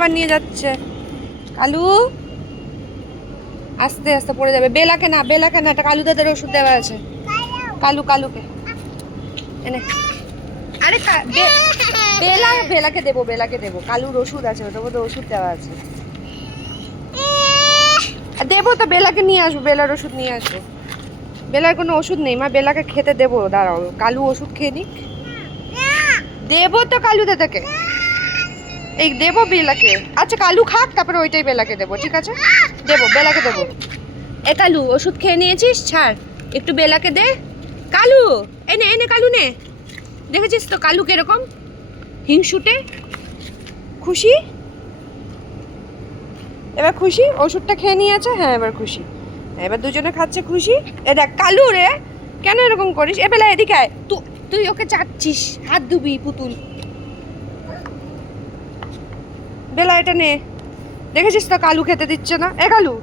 আবার নিয়ে যাচ্ছে। কালু আস্তে আস্তে পড়ে যাবে। বেলাকে না একটা কালু দাদার ওষুধ দেওয়া আছে। কালুকে এনে। আরে বেলাকে দেবো। কালুর ওষুধ আছে, ওটার মধ্যে ওষুধ দেওয়া আছে। দেবো তো, বেলাকে নিয়ে আসবো, বেলার ওষুধ নিয়ে আসবো। বেলার কোনো ওষুধ নেই মা, বেলাকে খেতে দেবো, দাঁড়াও কালু ওষুধ খেয়ে নিক। দেবো তো কালু দাদাকে, এই দেবো বেলাকে। আচ্ছা কালু খাক, তারপরে ওইটাই বেলাকে দেবো, ঠিক আছে? দেবো, বেলাকে দেবো। এ কালু ওষুধ খেয়ে নিয়েছিস, ছাড় একটু বেলাকে দে। কালু এনে কালু নে। দেখেছিস তো কালু কিরকম হিংসুটে। খুশি এবার? খুশি ওষুধটা খেয়ে নিয়েছে, হ্যাঁ এবার খুশি। এবার দুজনে খাচ্ছে, খুশি। এ দেখ কালু রে, কেন এরকম করিস? এ বেলা এদিকে আয়। তুই ওকে চাচ্ছিস, হাত ধুবি পুতুল। বেলা এটা নে। দেখেছিস তো কালু খেতে দিচ্ছে না। এ কালু